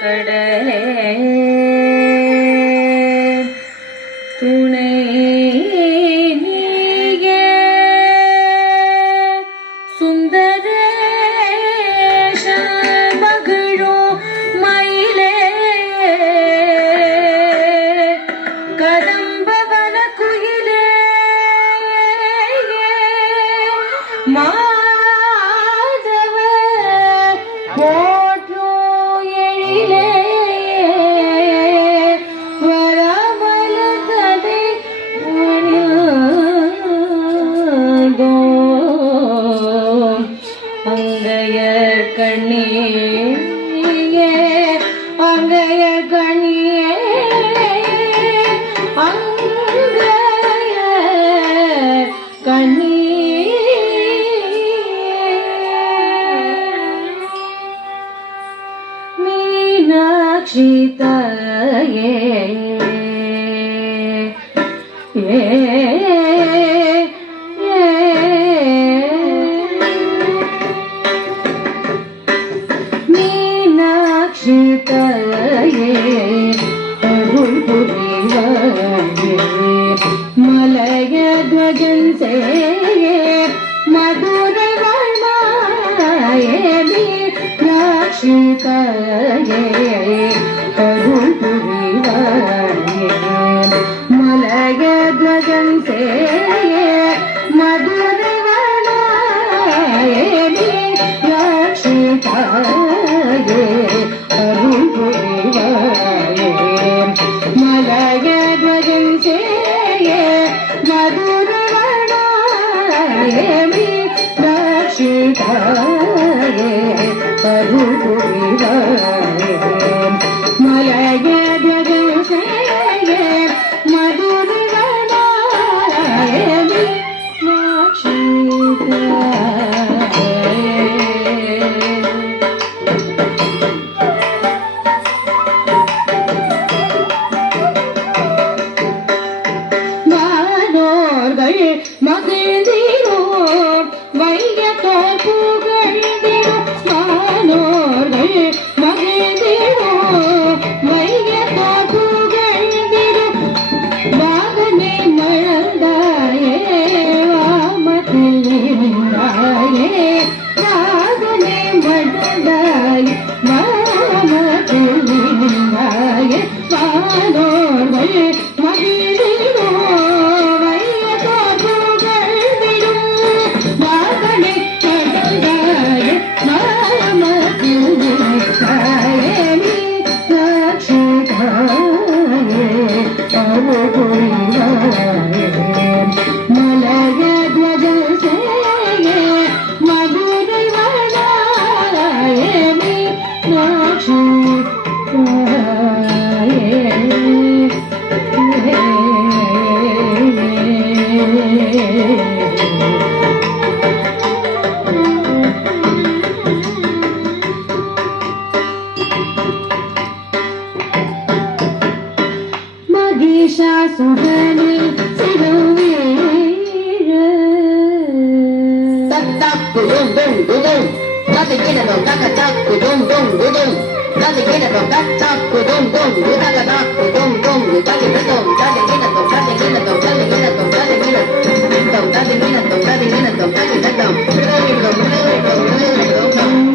கடலே துணை நீயே சுந்தரேஷ மகிழோ மயிலே கதம்பவன குயிலே மாதவ கண்ணியே அங்கைய கண்ணியே அங்கைய கண்ணியே மீனாட்சி தாயே மலைய துவஜன் சே மதுரை வாழ்மாயே மீனாட்சி தாயே அருள் புரிவாயே மலைய துவஜன் சே மதுரை வாழ்மாயே மீனாட்சி தாயே அருள் புரிவாயே மலைய துவஜன் சே மதுரவனாயே மீனாட்சி தாயே அருள் புரிவாயே மலைய துவஜன் சே மதுரவனாயே மீனாட்சி மகிழ்ந்திரோ வையத்தோ புகழ்ந்திரோ மானோர்கள் மகிழ்ந்திரோ வையத்தோ புகழ்ந்திரோ வாகனே மழந்தாயே வாமத்தில் நின்றாயே வாகனே மழந்தாயே வாமத்தில் நின்றாயே வானோர்கள் மகிழ்ந்திரோ மலைய துவஜன் சே மதுரை வாழ்மாயே மீனாட்சி மகிஷாசுரனே சிறுவீர தக் குடும் டும் குடும் தக் கிடடும் தக் தக் குடும் டும் குடும் தக் கிடடும் தக் தக் குடும் டும் தக் தக் குடும் டும் தக் கிடடும் தக் கிடடும் தக் கிடடும் தக் கிடடும் தக் கிடடும் தக் கிடடும் தக் கிடடும் தக் கிடடும்